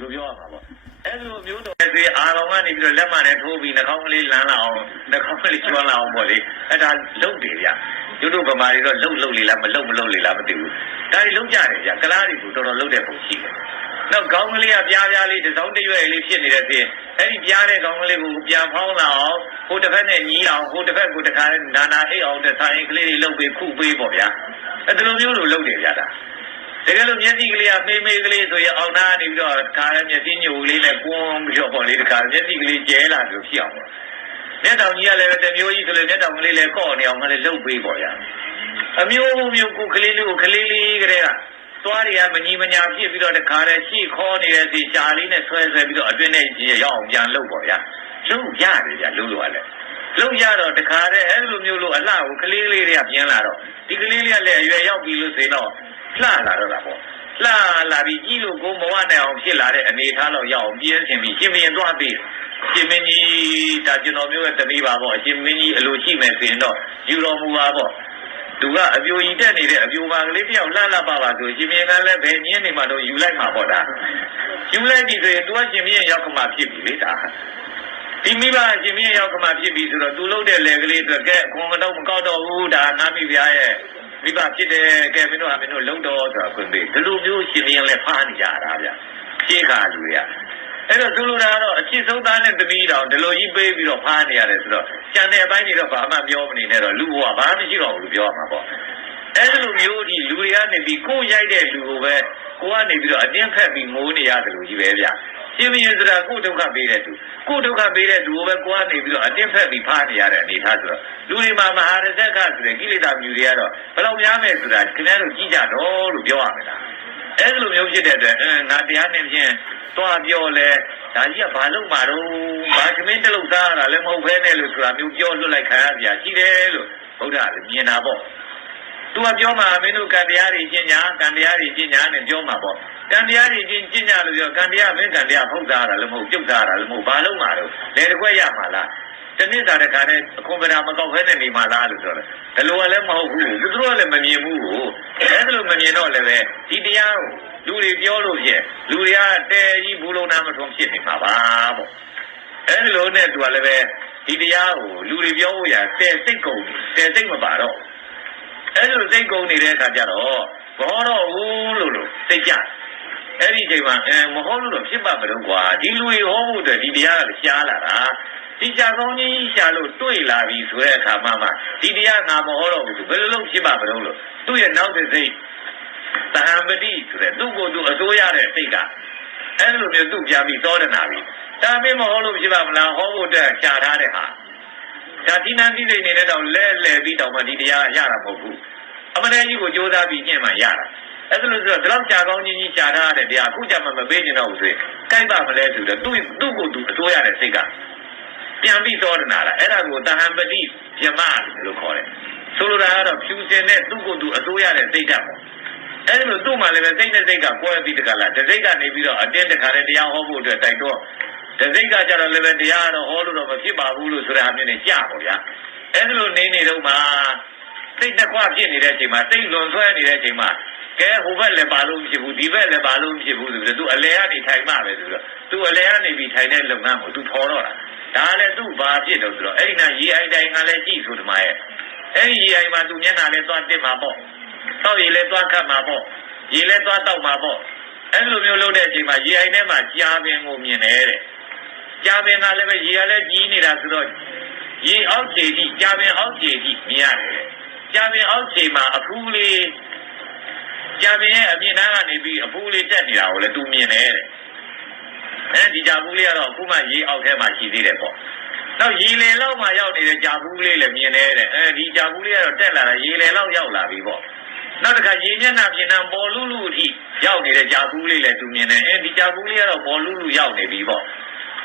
လူပြောရမှာပေါ့အဲ့လိုမျိုးတော့ဒီအာရုံကနေပြီးတော့လက်မှန်နဲ့ထိုးပြီးနှာခေါင်းကလေးလန်းလာအောင်နှာခေါင်းကလေးကျွမ်းလာအောင်ပေါ့လေအဲ့ဒါလုတ်တယ်ဗျကျတို့ဗမာတွေတော့လှုပ်လှုပ်လေလားမလှုပ်မလှုပ်လေလားမသိဘူးဒါတွေလှုပ်ကြတယ်ဗျကလားတွေကိုတော်တော်လှုပ်တဲ့ပုံရှိတယ်နောက်ခေါင်းကလေးကပြားပြားလေးတစ်စောင်းတစ်ရွက်လေးဖြစ်နေတဲ့ပြင်အဲ့ဒီပြားတဲ့ခေါင်းကလေးကိုပြန်ဖောင်းလာအောင်ဟိုတစ်ဖက်နဲ့ညီးအောင်ဟိုတစ်ဖက်ကိုတစ်ခါနာနာအိတ်အောင်တဲ့ဆိုင်ကလေးတွေလှုပ်ပြီးခုပေးပေါ့ဗျာအဲ့ဒီလိုမျိုးလိုလှုပ်တယ်ဗျာဒါ တကယ်လို့မျက်စိကလေးကမေးမေးကလေးဆိုရင်အောင်နာနေပြီးတော့ခါရမျက်စိညိုကလေးနဲ့ကွန်းပြီးတော့ပေါ့လေတခါမျက်စိကလေးကျဲလာလို့ဖြစ်အောင်ပေါ့မျက်တောင်ကြီးကလည်းတမျိုးကြီးဆိုလို့မျက်တောင်ကလေးလည်းကော့နေအောင်ကလေးလှုပ်ပေးပေါ့ဗျာအမျိုးမျိုးကိုကလေးလေးကိုကလေးလေးကလေးကသွားတွေကမညီမညာဖြစ်ပြီးတော့တခါတည်းရှေ့ခေါ်နေတဲ့စီရှာလေးနဲ့ဆွဲဆွဲပြီးတော့အတွင်းနဲ့ရောက်အောင်ပြန်လှုပ်ပေါ့ဗျာလှုပ်ရတယ်ဗျာလှုပ်လို့ရလဲလှုပ်ရတော့တခါတည်းအဲ့လိုမျိုးလို့အလှကိုကလေးလေးတွေကပြင်းလာတော့ဒီကလေးလေးကလည်းအရွယ်ရောက်ပြီလို့ဆိုရင်တော့ လှလာတော့တာပေါ့လှလာပြီးကြီးလို့ကိုမဝနိုင်အောင်ဖြစ်လာတဲ့အနေအထားတော့ရောက်အောင်ပြင်းစင်ပြီးရှင်မင်းသွားပြီးရှင်မင်းကြီးဒါကျွန်တော်မျိုးရဲ့တတိပါပေါ့ရှင်မင်းကြီးအလိုရှိမယ်ဆိုရင်တော့ယူတော်မူပါပေါ့သူကအပြိုကြီးတက်နေတဲ့အပြိုပါကလေးတယောက်လှလှပါပါဆိုရှင်မင်းကလည်းဘယ်ညင်းနေမှတော့ယူလိုက်မှာပေါ့ဒါယူလိုက်ပြီဆိုရင်သူကရှင်မင်းရောက်ကမှဖြစ်ပြီလေဒါဒီမိဘရှင်မင်းရောက်ကမှဖြစ်ပြီဆိုတော့သူလှုပ်တဲ့လေကလေးအတွက်ကဲခွန်ကတော့မကောက်တော့ဘူးဒါနားမိဗျာရဲ့ မိဘဖြစ်တယ်ကဲမင်းတို့ဟာမင်းတို့လုံတော်ဆိုတာခွင့်ပေးဒီလိုမျိုးရှင်ပြန်လဲဖားနေကြတာဗျရှေးခါလူတွေကအဲ့တော့သူလိုတာကတော့အချစ်ဆုံးသားနဲ့သမီးတော်ဒီလိုကြီးပေးပြီးတော့ဖားနေရတယ်ဆိုတော့ကျန်တဲ့အပိုင်းတွေတော့ဘာမှပြောမနေနဲ့တော့လူဘဝဘာမှမရှိတော့ဘူးလို့ပြောရမှာပေါ့အဲ့လိုမျိုးဒီလူတွေကနေပြီးကိုယ်ရိုက်တဲ့လူကိုပဲကိုကနေပြီးတော့အတင်းဖက်ပြီးငိုးနေရတယ်လို့ကြီးပဲဗျ ရှင်မင်းဆိုတာကိုယ်ဒုက္ခပေးတဲ့သူကိုယ်ဒုက္ခပေးတဲ့သူကိုပဲကိုကနေပြီးတော့အတင်းဖက်ပြီးဖားနေရတဲ့အနေထားဆိုတော့လူတွေမှာမဟာရဇက္ခဆိုတဲ့ကိလေသာမျိုးတွေကတော့ဘယ်လောက်များမယ်ဆိုတာခင်ဗျားတို့ကြည့်ကြတော့လို့ပြောရမယ်လားအဲ့လိုမျိုးဖြစ်တဲ့အတွက်အင်းငါတရားနဲ့ဖြင့်သွားပြောလဲဒါကြီးကဘာလို့မှာတော့ဘာသမင်းတလုတ်သားရတာလည်းမဟုတ်ဘဲနဲ့လို့ဆိုတာမျိုးပြောလွတ်လိုက်ခံရစရာရှိတယ်လို့ဘုရားလည်းမြင်တာပေါ့ သူကပြောမှာမင်းတို့ကံတရားတွေကျင့်ညာကံတရားတွေကျင့်ညာနဲ့ပြောမှာပေါ့ကံတရားတွေကျင့်ကျင့်ညာလို့ပြောကံတရားမင်းကံတရားဖုတ်သားရတာလည်းမဟုတ်ပြုတ်သားရတာလည်းမဟုတ်ဘာလို့မှာတော့လေတစ်ခွက်ရမှာလားတနည်းသာတခါနဲ့အခွန်ပဒါမကောက်ဖဲနဲ့နေမှာလားလို့ပြောတယ်ဒါလိုကလည်းမဟုတ်ဘူးသူတို့ကလည်းမမြင်ဘူးကိုအဲ့ဒါလိုမမြင်တော့လည်းပဲဒီတရားကိုလူတွေပြောလို့ဖြစ်လူတွေကတဲကြီးဘူးလုံးနာမထုံဖြစ်နေမှာပါပေါ့အဲ့ဒီလိုနဲ့သူကလည်းပဲဒီတရားကိုလူတွေပြောဖို့ရတဲစိတ်ကုန်တဲစိတ်မပါတော့ အဲ့ဒီလိုစိတ်ကုန်နေတဲ့အခါကျတော့ဘောတော့ဘူးလို့လို့စိတ်ကြအဲ့ဒီအချိန်မှာအဲမဟုတ်လို့တော့ဖြစ်ပါမလို့ကွာဒီလူတွေဟောဖို့အတွက်ဒီတရားကရှားလာတာဒီကြာကောင်းကြီးရှာလို့တွေ့လာပြီဆိုတဲ့အခါမှမှဒီတရားငါမဟောတော့ဘူးဆိုဘယ်လိုလုပ်ဖြစ်ပါမလို့လို့သူ့ရဲ့နောက်တဲ့စိတ်တဟံပတိဆိုတဲ့သူ့ကိုယ်သူအစိုးရတဲ့စိတ်ကအဲ့လိုမျိုးသူ့ပြန်ပြီးသောဒနာပြီဒါမင်းမဟောလို့ဖြစ်ပါမလားဟောဖို့အတွက်ရှားထားတဲ့ဟာ ဒါဒီနန်းကြီးစိတ်နေတဲ့တော့လဲလဲပြီးတော့မှဒီတရားရတာမဟုတ်ဘူးအမနဲ့ကြီးကိုကြိုးစားပြီးကျင့်မှရတာအဲ့ဒါလို့ဆိုတော့ဒီလောက်ကြာကောင်းကြီးကြီးရှားထားတဲ့တရားအခုကြမှာမပေးကျင်တော့ဘူးဆိုရင်ကြိုက်ပါမလဲဆိုတော့သူ့သူ့ကိုယ်သူအစိုးရတဲ့စိတ်ကပြန်ပြီးသောဒနာလားအဲ့ဒါကိုတဟံပတိပြမလို့ခေါ်တယ်ဆိုလိုတာကတော့ဖြူစင်တဲ့သူ့ကိုယ်သူအစိုးရတဲ့စိတ်ဓာတ်ပေါ့အဲ့ဒီလိုသူ့မှာလည်းပဲစိတ်နဲ့စိတ်ကကွဲပြီးတကလားတစိတ်ကနေပြီးတော့အတင်းတခါတည်းတရားဟောဖို့အတွက်တိုက်တော့ တစိတ်ကကြတော့လည်းပဲတရားတော့ဟောလို့တော့မဖြစ်ပါဘူးလို့ဆိုတဲ့အမျိုးနဲ့ကြာပေါ့ဗျာအဲ့ဒီလိုနေနေတော့မှစိတ်တစ်ခွဖြစ်နေတဲ့အချိန်မှာစိတ်လွန်ဆွဲနေတဲ့အချိန်မှာကဲဟိုဘက်လည်းပါလို့မဖြစ်ဘူးဒီဘက်လည်းပါလို့မဖြစ်ဘူးဆိုပြီးတော့သူအလဲကနေထိုင်မှပဲဆိုတော့သူအလဲကနေပြီးထိုင်တဲ့လုပ်ငန်းကိုသူဖော်တော့တာဒါလည်းသူ့ဘာဖြစ်တော့ဆိုတော့အဲ့ဒီနာရေအိုင်တိုင်ကလည်းကြည့်ဆိုဒီမှာရဲ့အဲ့ဒီရေအိုင်မှာသူမျက်နှာလည်းသွားတက်မှာပေါ့တောက်ရည်လည်းသွားခတ်မှာပေါ့ရေလည်းသွားတောက်မှာပေါ့အဲ့လိုမျိုးလုပ်တဲ့အချိန်မှာရေအိုင်ထဲမှာကြားပင်ကိုမြင်တယ်တဲ့ ကြားပင်ကလည်းပဲရေကလည်းကြီးနေတာဆိုတော့ရေအောက်ခြေကြီးကြားပင်အောက်ခြေကြီးမြင်ရတယ်ကြားပင်အောက်ခြေမှာအဖူးလေးကြားပင်ရဲ့အမြင်နားကနေပြီးအဖူးလေးတက်နေတာကိုလည်းသူမြင်တယ်တဲ့အဲဒီကြာဘူးလေးကတော့အခုမှရေအောက်ထဲမှာရှိသေးတယ်ပေါ့။နောက်ရေလေလောက်မှရောက်နေတဲ့ကြာဘူးလေးလည်းမြင်နေတဲ့အဲဒီကြာဘူးလေးကတော့တက်လာတာရေလေလောက်ရောက်လာပြီပေါ့။နောက်တစ်ခါရေမျက်နှာပြင်နှံပေါ်လူလူအထိရောက်နေတဲ့ကြာဘူးလေးလည်းသူမြင်တယ်။အဲဒီကြာဘူးလေးကတော့ပေါ်လူလူရောက်နေပြီပေါ့။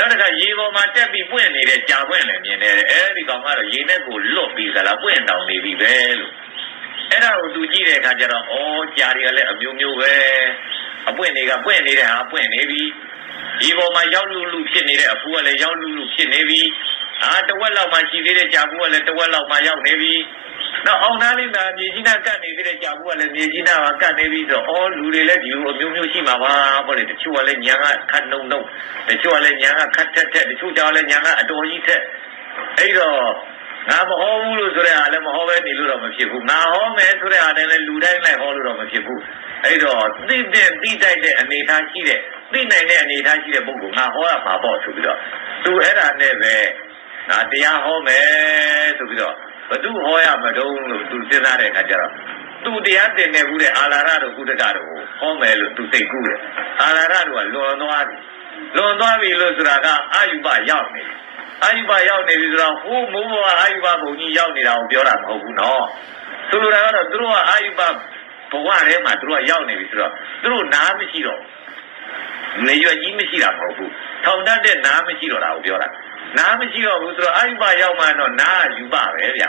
နောက်တစ်ခါရေပေါ်မှာတက်ပြီးပွင့်နေတဲ့ကြာပွင့်လည်းမြင်နေတယ်။အဲဒီကောင်ကတော့ရေနဲ့ကိုလွတ်ပြီးသလားပွင့်တောင်နေပြီပဲလို့။အဲ့ဒါကိုသူကြည့်တဲ့အခါကျတော့ဩကြာတွေကလည်းအမျိုးမျိုးပဲ။အပွင့်တွေကပွင့်နေတဲ့ဟာပွင့်နေပြီ။ဒီပေါ်မှာရောက်လူလူဖြစ်နေတဲ့အဖူးကလည်းရောက်လူလူဖြစ်နေပြီအာတဝက်လောက်မှရှိသေးတဲ့ကြာဘူးကလည်းတဝက်လောက်မှရောက်နေပြီ နောက်အောင်သားလေးကမြေကြီးနာကတ်နေပြီးတဲ့ကြာဘူးကလည်းမြေကြီးနာကကတ်နေပြီးဆိုတော့အော်လူတွေလည်းဒီလိုအမျိုးမျိုးရှိမှာပါပေါ့လေတချို့ကလည်းညာကခတ်နှုံနှုံတချို့ကလည်းညာကခတ်တက်တက်တချို့ကြောင့်လည်းညာကအတော်ကြီးတက်အဲ့တော့ငါမဟောဘူးလို့ဆိုတဲ့အားလည်းမဟောပဲနေလို့တော့မဖြစ်ဘူးငါဟောမယ်ဆိုတဲ့အားလည်းလူတိုင်းလိုက်ဟောလို့တော့မဖြစ်ဘူးအဲ့တော့သိတဲ့သိတိုက်တဲ့အနေအထားရှိတဲ့သိနိုင်တဲ့အနေအထားရှိတဲ့ပုဂ္ဂိုလ်ငါဟောရမှာပေါ့ဆိုပြီးတော့သူအဲ့ဒါနဲ့ပဲငါတရားဟောမယ်ဆိုပြီးတော့ ဘသူဟောရမတုံးလို့သူစဉ်းစားတဲ့အခါကျတော့သူတရားတင်နေဘူးတဲ့အာလာရတို့ကုတကတို့ကိုဟောမယ်လို့သူစိတ်ကူးတယ်အာလာရတို့ကလွန်သွားပြီလွန်သွားပြီလို့ဆိုတာကအာယုဘရောက်နေတယ်အာယုဘရောက်နေပြီဆိုတော့ဟိုးမိုးဘဝအာယုဘဘုံကြီးရောက်နေတာကိုပြောတာမဟုတ်ဘူးနော်ဆိုလိုတာကတော့သူတို့ကအာယုဘဘဝထဲမှာသူတို့ကရောက်နေပြီဆိုတော့သူတို့နားမရှိတော့နေရွက်ကြီးမရှိတာမဟုတ်ဘူးထောင်တတ်တဲ့နားမရှိတော့တာကိုပြောတာ နားမရှိတော့ဘူးဆိုတော့အာယုဘရောက်မှတော့နားကယူပပဲဗျ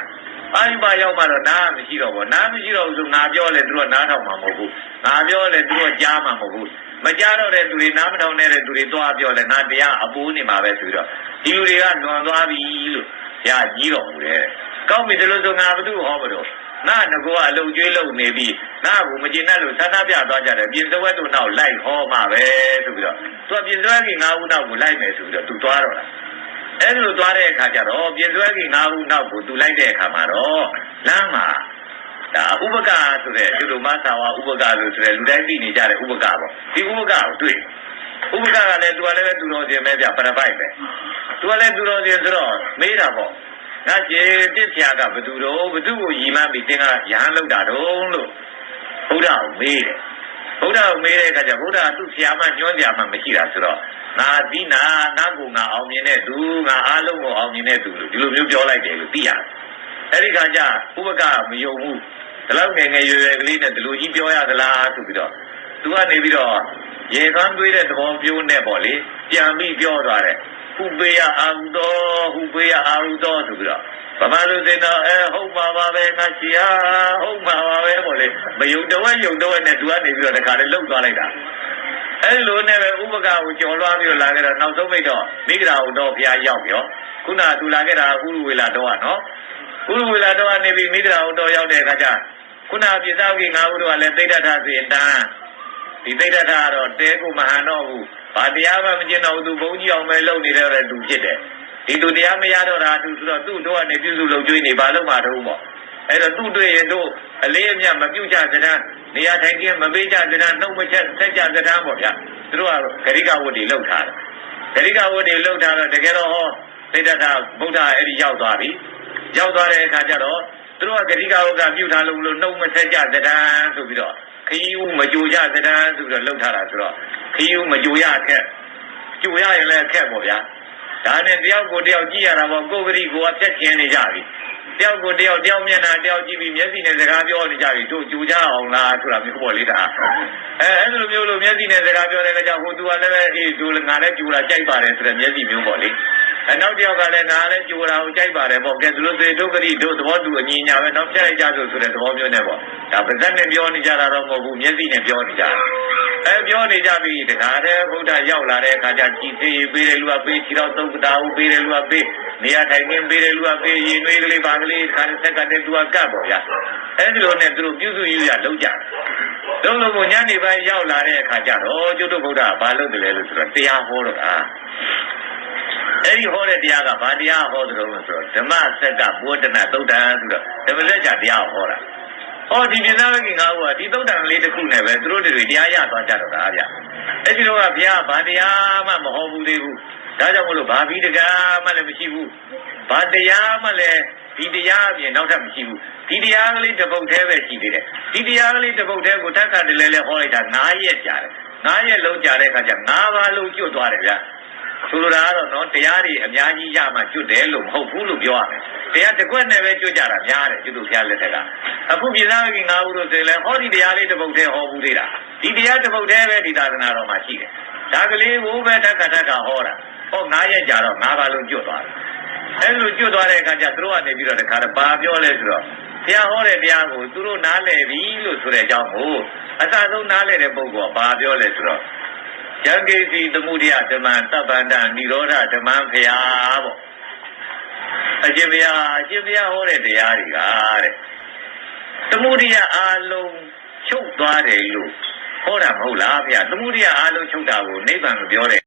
အာယုဘရောက်မှတော့နားမရှိတော့ဘူးနားမရှိတော့ဘူးဆိုငါပြောလဲသူတို့ကနားထောင်မှာမဟုတ်ဘူးငါပြောလဲသူတို့ကကြားမှာမဟုတ်ဘူးမကြားတော့တဲ့သူတွေနားမထောင်တဲ့သူတွေသွားပြောလဲငါတရားအပိုးနေမှာပဲဆိုပြီးတော့ဒီလူတွေကလွန်သွားပြီလို့ဘုရားကြီးတော်မူတယ်ကောင်းပြီဒီလိုဆိုငါဘုသူ့ဟောမလို့ငါငကောအလုံကျွေးလုံနေပြီငါ့ကိုမကျင်တတ်လို့ဆန္ဒပြသွားကြတယ်ပြင်စဝက်တို့နောက်လိုက်ဟောမှာပဲဆိုပြီးတော့သူကပြင်စဝက်ကြီးငါးဦးနောက်ကိုလိုက်မယ်ဆိုပြီးတော့သူသွားတော့တာ အဲ့လိုသွားတဲ့အခါကျတော့ပြင်စဝက်ကြီးငါးဦးနောက်ကိုသူလိုက်တဲ့အခါမှာတော့လမ်းမှာဒါဥပကဆိုတဲ့ဒီလိုမသာဝဥပကလို့ဆိုတဲ့လူတိုင်းသိနေကြတဲ့ဥပကပေါ့ဒီဥပကကိုတွေ့ဥပကကလည်းသူကလည်းသူတော်စင်ပဲဗျပရပိုက်ပဲသူကလည်းသူတော်စင်ဆိုတော့မေးတာပေါ့ငါကျေတစ်ဆရာကဘသူတော့ဘသူကိုရီမန်းပြီးတင်းကရဟန်းလောက်တာတော့လို့ဘုရားကိုမေးတယ်ဘုရားကိုမေးတဲ့အခါကျဘုရားသူ့ဆရာမညွှန်းဆရာမမရှိတာဆိုတော့ ငါဒီနာငါကိုငါအောင်မြင်တဲ့သူငါအားလုံးကိုအောင်မြင်တဲ့သူလို့ဒီလိုမျိုးပြောလိုက်တယ်လို့သိရတယ်အဲ့ဒီခါကျဥပကမယုံဘူးဒီလောက်ငယ်ငယ်ရွယ်ရွယ်ကလေးနဲ့ဒီလိုကြီးပြောရသလားဆိုပြီးတော့သူကနေပြီးတော့ရေသွမ်းတွေးတဲ့သဘောပြောနေပေါ့လေပြန်ပြီးပြောသွားတယ်ဟုပေယအာဟုတော်ဟုပေယအာဟုတော်ဆိုပြီးတော့ဗမာလူစင်တော့အဲဟုတ်ပါပါပဲငါချီဟာဟုတ်ပါပါပဲပေါ့လေမယုံတော့ယုံတော့နဲ့သူကနေပြီးတော့တခါလေလှုပ်သွားလိုက်တာ အဲလိုနဲ့ပဲဥပကကိုကြော်လွှားပြီးတော့လာခဲ့တော့နောက်ဆုံးမိတ်တော့မိဂရာဟုတော်ဘုရားရောက်ပြောခုနကသူလာခဲ့တာဥရဝေလာတော့ကနော်ဥရဝေလာတော့ကနေပြီးမိဂရာဟုတော်ရောက်တဲ့အခါကျခုနပြစ္ဆဝကိငါးဦးတို့ကလည်းသိတ္တထဆိုရင်တန်းဒီသိတ္တထကတော့တဲကိုမဟန်တော့ဘူးဘာတရားမှမကျင်တော့ဘူးသူဘုန်းကြီးအောင်ပဲလုပ်နေတဲ့သူဖြစ်တယ်ဒီသူတရားမရတော့တာသူဆိုတော့သူ့တို့ကနေပြုစုလုပ်ကျွေးနေဘာလို့မှတော့ပေါ့ အဲ့တော့သူ့တွေ့ရင်တို့အလေးအမြတ်မပြုတ်ကြစတဲ့နေရာထိုင်ခြင်းမပေးကြစတဲ့နှုတ်မချက်ဆက်ကြစတဲ့ပေါ့ဗျာသူတို့ကဂရိကဝတ်တွေလှုပ်ထားတယ်ဂရိကဝတ်တွေလှုပ်ထားတော့တကယ်တော့ဟောသိတ္တထဗုဒ္ဓအဲ့ဒီရောက်သွားပြီရောက်သွားတဲ့အခါကျတော့သူတို့ကဂရိကဝတ်ကပြုထားလို့လို့နှုတ်မဆက်ကြစတဲ့ဆိုပြီးတော့ခရီးဦးမကြိုကြစတဲ့ဆိုပြီးတော့လှုပ်ထားတာဆိုတော့ခရီးဦးမကြိုရခက်ကြိုရရင်လည်းခက်ပေါ့ဗျာဒါနဲ့တယောက်ကိုတယောက်ကြည့်ရတာပေါ့ကိုယ်ဂရိကိုကဖြတ်ခြင်းနေကြပြီ တယောက်ကိုတယောက်တယောက်မျက်နှာတယောက်ကြည့်ပြီးမျက်စိနဲ့စကားပြောနေကြပြီတို့ကြိုကြအောင်လားဆိုတာမျိုးပေါ့လေဒါအဲအဲ့လိုမျိုးလို့မျက်စိနဲ့စကားပြောတဲ့ကြောင့်ဟိုသူကလည်းပဲအေးတို့ငါလည်းကြိုတာကြိုက်ပါတယ်ဆိုတဲ့မျက်စိမျိုးပေါ့လေအနောက်တယောက်ကလည်းငါလည်းကြိုတာကိုကြိုက်ပါတယ်ပေါ့ကဲသူတို့စေဒုက္ခရိတို့သဘောတူအညီညာပဲနောက်ပြလိုက်ကြဆိုဆိုတဲ့သဘောမျိုးနဲ့ပေါ့ဒါပါဇက်နဲ့ပြောနေကြတာတော့မဟုတ်ဘူးမျက်စိနဲ့ပြောနေကြတာအဲပြောနေကြပြီတခါတည်းဘုရားရောက်လာတဲ့အခါကျကြည်သေးပေးတယ်လူကပေးခြေတော့သုတ်တာဦးပေးတယ်လူကပေး နေရာထိုင်ခင်းပေးတယ်လူကပေးရေနွေးကလေးပါကလေးခါဆက်ကတဲ့လူကကတ်ပေါ့ဗျာအဲဒီလိုနဲ့သူတို့ပြုစုယူရလုံးကြလုံးလုံးကိုညနေပိုင်းရောက်လာတဲ့အခါကျတော့ကျွတ်တို့ဘုရားဘာလုပ်တယ်လဲလို့ဆိုတော့တရားဟောတော့တာအဲ့ဒီဟောတဲ့တရားကဘာတရားဟောတယ်လို့ဆိုတော့ဓမ္မစက်ကဘောဓနာသုတ်တံဆိုတော့ဓမ္မစက်ကတရားဟောတာဟောဒီပြင်းသားကငါ့ဘုရားဒီသုတ်တံလေးတစ်ခုနဲ့ပဲသူတို့တွေတရားရသွားကြတော့တာဗျအဲ့ဒီတော့ကဘုရားဘာတရားမှမဟောဘူးသေးဘူး ဒါကြောင့်မလို့ဘာဘီတကားမှလည်းမရှိဘူးဘာတရားမှလည်းဒီတရားအပြင်နောက်ထပ်မရှိဘူးဒီတရားကလေးတစ်ပုတ်သေးပဲရှိသေးတယ်ဒီတရားကလေးတစ်ပုတ်သေးကိုတက်ခါတလဲလဲဟောလိုက်တာ9ရက်ကြာတယ်9ရက်လုံးကြာတဲ့အခါကျ9ပါးလုံးကျွတ်သွားတယ်ဗျဆိုလိုတာကတော့နော်တရားတွေအများကြီးရမှကျွတ်တယ်လို့မဟုတ်ဘူးလို့ပြောရမယ်တရားတစ်ခွက်နဲ့ပဲကျွတ်ကြတာများတယ်ကျွတ်သူဘုရားလက်ထက်ကအခုပြည်သားကြီးငါးဦးတို့ဆိုရင်လည်းဟောဒီတရားလေးတစ်ပုတ်သေးဟောဘူးသေးတာဒီတရားတစ်ပုတ်သေးပဲဒီသာသနာတော်မှာရှိတယ်ဒါကလေးကိုပဲတက်ခါတက်ခါဟောတာ ဟော9ရက်ကြာတော့9ပါးလုံးကျွတ်သွားတယ်အဲလိုကျွတ်သွားတဲ့အခါကျသူတို့ကနေပြီးတော့တခါတော့ဘာပြောလဲဆိုတော့ဘုရားဟောတဲ့တရားကိုသူတို့နားလည်ပြီလို့ဆိုတဲ့အကြောင်းကိုအစဆုံးနားလည်တဲ့ပုဂ္ဂိုလ်ကဘာပြောလဲဆိုတော့ယံကိစီသမှုရိယဓမ္မသဗ္ဗန္တនិရောဓဓမ္မဖရာပေါ့အရှင်ဘုရားအရှင်ဘုရားဟောတဲ့တရားတွေကတဲ့သမုဒိယအာလုံးချုပ်သွားတယ်လို့ဟောတာမဟုတ်လားဗျာသမုဒိယအာလုံးချုပ်တာကိုနိဗ္ဗာန်ကိုပြောတယ်